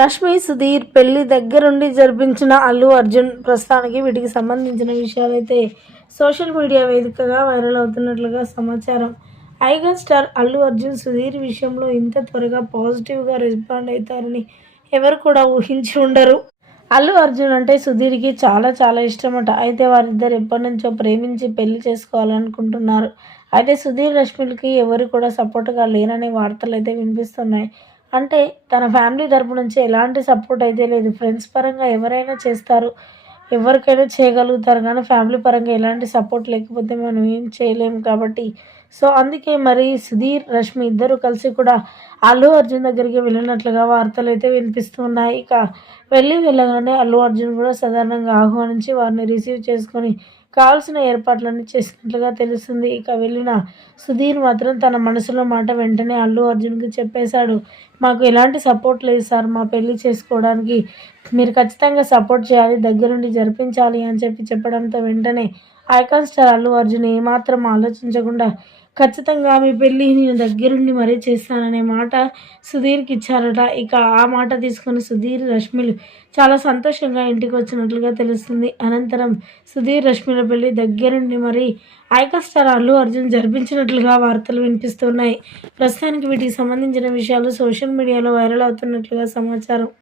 రష్మి సుధీర్ పెళ్ళి దగ్గరుండి జరిపించిన అల్లు అర్జున్ ప్రస్తుతానికి వీటికి సంబంధించిన విషయాలైతే సోషల్ మీడియా వేదికగా వైరల్ అవుతున్నట్లుగా సమాచారం. ఐగా స్టార్ అల్లు అర్జున్ సుధీర్ విషయంలో ఇంత త్వరగా పాజిటివ్గా రెస్పాండ్ అవుతారని ఎవరు కూడా ఊహించి ఉండరు. అల్లు అర్జున్ అంటే సుధీర్కి చాలా చాలా ఇష్టమట. అయితే వారిద్దరు ఎప్పటి నుంచో ప్రేమించి పెళ్ళి చేసుకోవాలనుకుంటున్నారు. అయితే సుధీర్ రష్మిలకి ఎవరు కూడా సపోర్ట్గా లేననే వార్తలు అయితే వినిపిస్తున్నాయి. అంటే తన ఫ్యామిలీ తరపు నుంచి ఎలాంటి సపోర్ట్ అయితే లేదు. ఫ్రెండ్స్ పరంగా ఎవరైనా చేస్తారు ఎవరికైనా చేయగలుగుతారు కానీ ఫ్యామిలీ పరంగా ఎలాంటి సపోర్ట్ లేకపోతే మనం ఏం చేయలేము కాబట్టి. సో అందుకే మరి సుధీర్ రష్మి ఇద్దరు కలిసి కూడా అల్లు అర్జున్ దగ్గరికి వెళ్ళినట్లుగా వార్తలు అయితే వినిపిస్తున్నాయి ఇక వెళ్ళి వెళ్ళగానే అల్లు అర్జున్ కూడా సాధారణంగా ఆహ్వానించి వారిని రిసీవ్ చేసుకొని కావాల్సిన ఏర్పాట్లన్నీ చేసినట్లుగా తెలుస్తుంది. ఇక వెళ్ళిన సుధీర్ మాత్రం తన మనసులో మాట వెంటనే అల్లు అర్జున్కి చెప్పేశాడు. మాకు ఎలాంటి సపోర్ట్ లేదు సార్. మా పెళ్ళి చేసుకోవడానికి మీరు ఖచ్చితంగా సపోర్ట్ చేయాలి దగ్గరుండి జరిపించాలి అని చెప్పి చెప్పడంతో వెంటనే ఐకాన్ స్టార్ అల్లు అర్జున్ ఏమాత్రం ఆలోచించకుండా ఖచ్చితంగా మీ పెళ్ళి నేను దగ్గరుండి మరీ చేస్తాననే మాట సుధీర్కి ఇచ్చారట. ఇక ఆ మాట తీసుకుని సుధీర్ రష్మిలు చాలా సంతోషంగా ఇంటికి వచ్చినట్లుగా తెలుస్తుంది. అనంతరం సుధీర్ రష్మిల పెళ్ళి దగ్గరుండి మరి ఐకా స్టార్ అల్లు అర్జున్ జరిపించినట్లుగా వార్తలు వినిపిస్తున్నాయి. ప్రస్తుతానికి వీటికి సంబంధించిన విషయాలు సోషల్ మీడియాలో వైరల్ అవుతున్నట్లుగా సమాచారం.